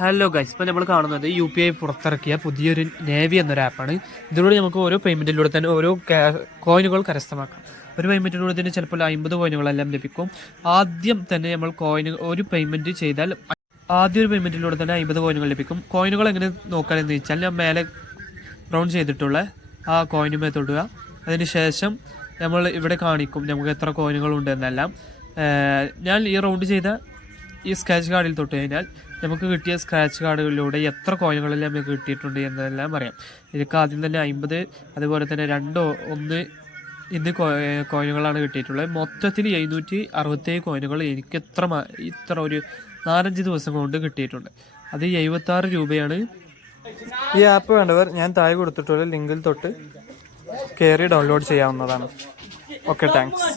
Hello guys, ഇപ്പോൾ നമ്മൾ കാണുന്നത് UPI പുറത്തിറക്കിയ പുതിയൊരു നേവി എന്നൊരു ആപ്പാണ്. ഇതിലൂടെ നമുക്ക് ഓരോ പേയ്മെൻറ്റിലൂടെ തന്നെ ഓരോ കോയിനുകൾ കരസ്ഥമാക്കാം. ഒരു പേയ്മെൻറ്റിലൂടെ തന്നെ ചിലപ്പോൾ 50 കോയിനുകളെല്ലാം ലഭിക്കും. ആദ്യം തന്നെ നമ്മൾ ഒരു പേയ്മെൻറ്റ് ചെയ്താൽ ആദ്യ ഒരു പേയ്മെൻറ്റിലൂടെ തന്നെ 50 കോയിനുകൾ ലഭിക്കും. കോയിനുകൾ എങ്ങനെ നോക്കാനെന്ന് വെച്ചാൽ ഞാൻ മേലെ റൗണ്ട് ചെയ്തിട്ടുള്ള ആ കോയിനുമേ തൊടുക. അതിനുശേഷം നമ്മൾ ഇവിടെ കാണിക്കും നമുക്ക് എത്ര കോയിനുകളുണ്ട് എന്നെല്ലാം. ഞാൻ ഈ റൗണ്ട് ചെയ്ത ഈ സ്ക്രാച്ച് കാർഡിൽ തൊട്ട് കഴിഞ്ഞാൽ നമുക്ക് കിട്ടിയ സ്ക്രാച്ച് കാർഡുകളിലൂടെ എത്ര കോയിനുകളെല്ലാം നമുക്ക് കിട്ടിയിട്ടുണ്ട് എന്നതെല്ലാം പറയാം. എനിക്ക് ആദ്യം തന്നെ 50, അതുപോലെ തന്നെ 2, 1 എന്നീ കോയിനുകളാണ് കിട്ടിയിട്ടുള്ളത്. മൊത്തത്തിൽ 767 കോയിനുകൾ എനിക്ക് ഇത്ര ഒരു 4-5 ദിവസം കൊണ്ട് കിട്ടിയിട്ടുണ്ട്. അത് 76 രൂപയാണ്. ഈ ആപ്പ് വേണ്ടവർ ഞാൻ താഴെ കൊടുത്തിട്ടുള്ള ലിങ്കിൽ തൊട്ട് കയറി ഡൗൺലോഡ് ചെയ്യാവുന്നതാണ്. Okay, thanks.